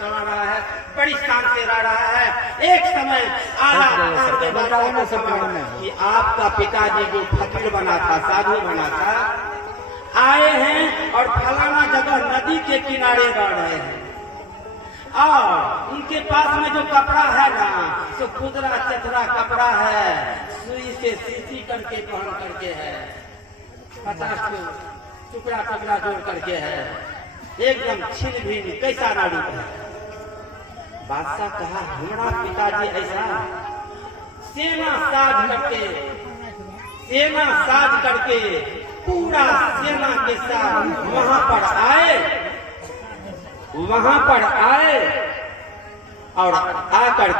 चला रहा है, बड़ी शान से रह रहा है। एक समय आया कि आपका पिताजी जो फकीर बना था, साधु बना था, आए हैं और फलाना जगह नदी के किनारे रह रहे हैं और उनके पास में जो कपड़ा है ना, तो खुदरा चतरा कपड़ा है, सुई से सीसी करके पहन करके है, 50 टुकड़ा टुकड़ा जोड़ करके है, एकदम छिन भी कैसा नाड़ी है। बादशाह कहा हमारा पिताजी ऐसा सेना साज करके पूरा सेना के साथ वहां पर आए और आकर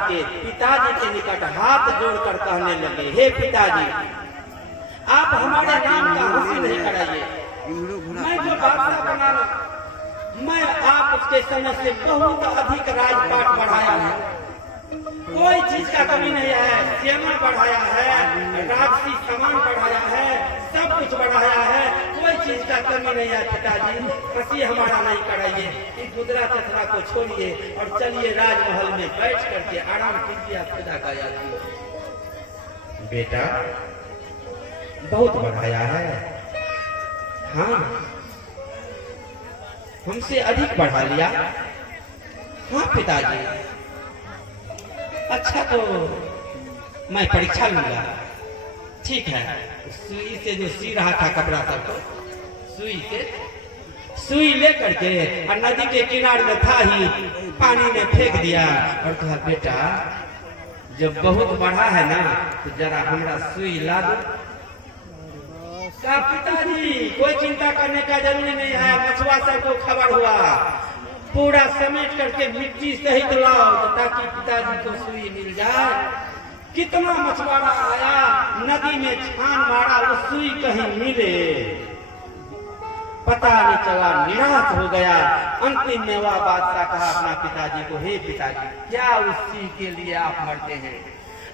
के पिताजी के निकट हाथ जोड़कर कहने लगे, हे पिताजी, आप हमारे नाम का हंसी नहीं कराइए। मैं जो बादशाह बना, मैं आप उसके समय से बहुत अधिक राजपाट बढ़ाया है, कोई चीज का कमी नहीं है, सेना बढ़ाया है, राजसी सामान बढ़ाया है, सब कुछ बढ़ाया है, कोई चीज का कमी नहीं है। पिताजी हंसी हमारा नहीं कराइए, इस गुदरा चतरा को छोड़िए और चलिए राजमहल में बैठ करके आराम कीजिए, आप खुदा का याद कीजिए। बेटा बहुत बढ़ाया है, हाँ हमसे अधिक बढ़ा लिया। हाँ पिताजी, अच्छा तो मैं परीक्षा लूंगा, ठीक है। सुई से जो सी रहा था कपड़ा सब को, सुई ले करके और नदी के किनारे में था ही पानी में फेंक दिया और कहा बेटा जब बहुत बढ़ा है ना तो जरा हमरा सुई ला दो। पिताजी कोई चिंता करने का जरूरी नहीं है, मछुआ सबको खबर हुआ, पूरा समेट करके मिट्टी सहित लाओ ताकि पिताजी को सुई मिल जाए। कितना मछुआरा आया, नदी में छान मारा, वो सुई कहीं मिले, पता नहीं चला, निराश हो गया। अंतिम में वह बादशाह कहा अपना पिताजी को, हे पिताजी क्या उस सुई के लिए आप मरते हैं,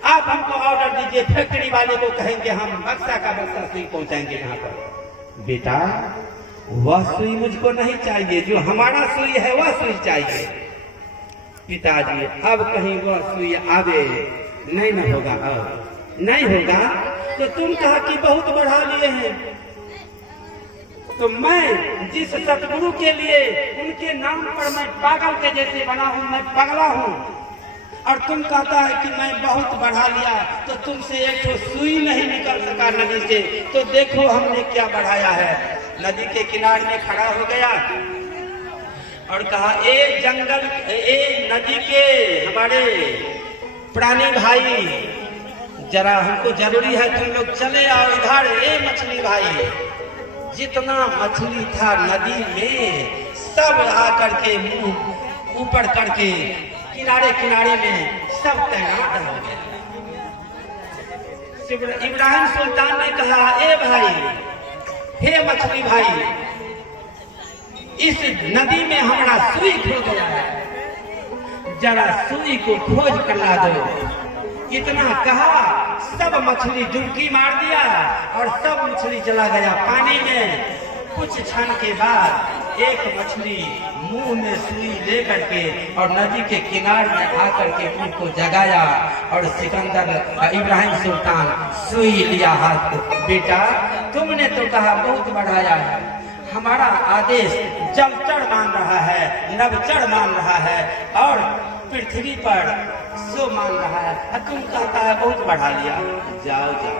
आप हमको ऑर्डर दीजिए, फैक्ट्री वाले को कहेंगे हम बक्सा का बक्सा सुई पहुंचाएंगे यहाँ पर। बेटा वह सुई मुझको नहीं चाहिए, जो हमारा सुई है वह सुई चाहिए। पिताजी अब कहीं वह सुई आवे नहीं न होगा, अब नहीं होगा तो तुम कहा कि बहुत बढ़ा लिए हैं, तो मैं जिस सतगुरु के लिए उनके नाम पर मैं पागल के जैसे बना हूं, मैं पगला हूं, और तुम कहता है कि मैं बहुत बढ़ा लिया, तो तुमसे एक तो सुई नहीं निकल सका नदी से, तो देखो हमने क्या बढ़ाया है। नदी के किनारे में खड़ा हो गया और कहा, ए जंगल, ए नदी के हमारे प्राणी भाई, जरा हमको जरूरी है तुम लोग चले आओ इधर। ए मछली भाई, जितना मछली था नदी में सब आकर के मुंह ऊपर करके किनारे किनारे में सब तैनात हो गया। इब्राहिम सुल्तान ने कहा, ए भाई, हे मछली भाई, इस नदी में हमारा सुई खो गया है, जरा सुई को खोज कर ला दो। इतना कहा, सब मछली डुबकी मार दिया और सब मछली चला गया पानी में। कुछ क्षण के बाद एक मछली मुंह में सुई ले करके और नदी के किनारे में आकर के उनको जगाया और सिकंदर इब्राहिम सुल्तान सुई लिया हाथ। बेटा तुमने तो कहा बहुत बढ़ाया है, हमारा आदेश जलचर मान रहा है, नवचर मान रहा है और पृथ्वी पर सो मान रहा है, तुम कहता है बहुत बढ़ा लिया। जाओ जाओ,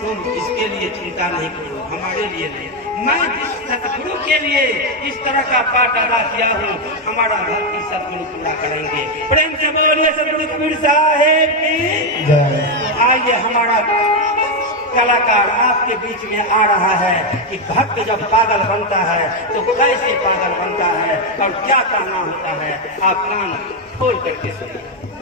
तुम इसके लिए चिंता नहीं करो, हमारे लिए नहीं। मैं जिस सतगुरु के लिए इस तरह का पाठ अदा किया हूँ, हमारा भक्ति सतगुरु पूरा करेंगे। प्रेम से बोलिए सतगुरु पीर साहेब की। आइए, हमारा कलाकार आपके बीच में आ रहा है कि भक्त जब पागल बनता है तो कैसे पागल बनता है और क्या कहना होता है। आप कान खोल करके सुनिए।